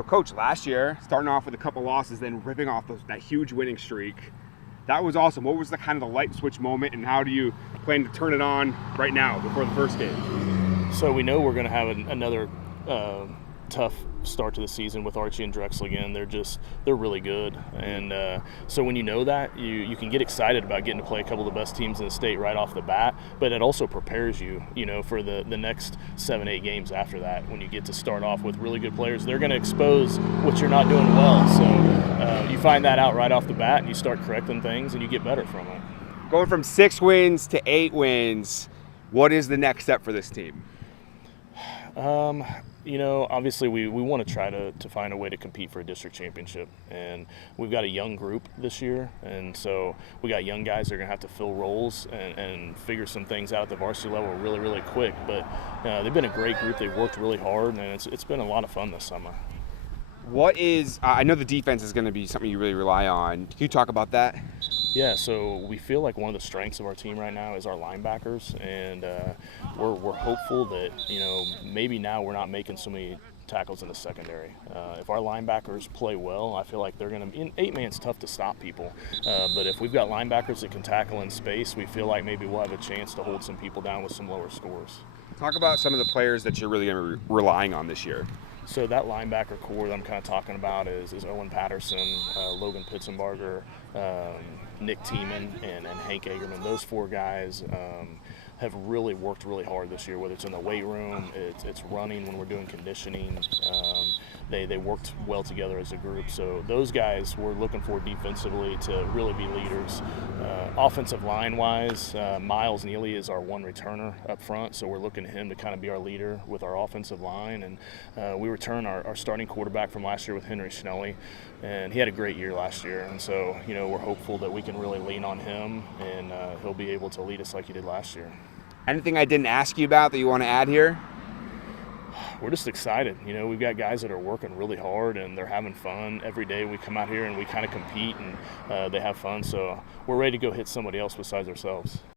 So, Coach, last year, starting off with a couple losses, then ripping off that huge winning streak, that was awesome. What was the kind of the light switch moment, and how do you plan to turn it on right now before the first game? So we know we're going to have another tough start to the season with Archie and Drexel again. They're really good, and so when you know that, you can get excited about getting to play a couple of the best teams in the state right off the bat. But it also prepares you, for the next 7-8 games after that. When you get to start off with really good players, they're going to expose what you're not doing well. So you find that out right off the bat, and you start correcting things, and you get better from it. Going from 6 wins to 8 wins, what is the next step for this team? Obviously we want to try to find a way to compete for a district championship, and we've got a young group this year, and so we got young guys that are going to have to fill roles and figure some things out at the varsity level really, really quick. But they've been a great group. They've worked really hard, and it's been a lot of fun this summer. I know the defense is going to be something you really rely on. Can you talk about that? Yeah, so we feel like one of the strengths of our team right now is our linebackers, and we're hopeful that, maybe now we're not making so many tackles in the secondary. If our linebackers play well, I feel like they're going to – in 8-man's tough to stop people, but if we've got linebackers that can tackle in space, we feel like maybe we'll have a chance to hold some people down with some lower scores. Talk about some of the players that you're really going to be relying on this year. So that linebacker core that I'm kind of talking about is Owen Patterson, Logan Pitzenbarger, Nick Tiemann, and Hank Agerman. Those 4 guys have really worked really hard this year, whether it's in the weight room, it's running when we're doing conditioning. They worked well together as a group. So those guys we're looking for defensively to really be leaders. Offensive line-wise, Miles Neely is our one returner up front, so we're looking at him to kind of be our leader with our offensive line. And we return our starting quarterback from last year with Henry Schnelly, and he had a great year last year. And so, we're hopeful that we can really lean on him, and he'll be able to lead us like he did last year. Anything I didn't ask you about that you want to add here? We're just excited. We've got guys that are working really hard, and they're having fun. Every day we come out here and we kind of compete, and they have fun. So we're ready to go hit somebody else besides ourselves.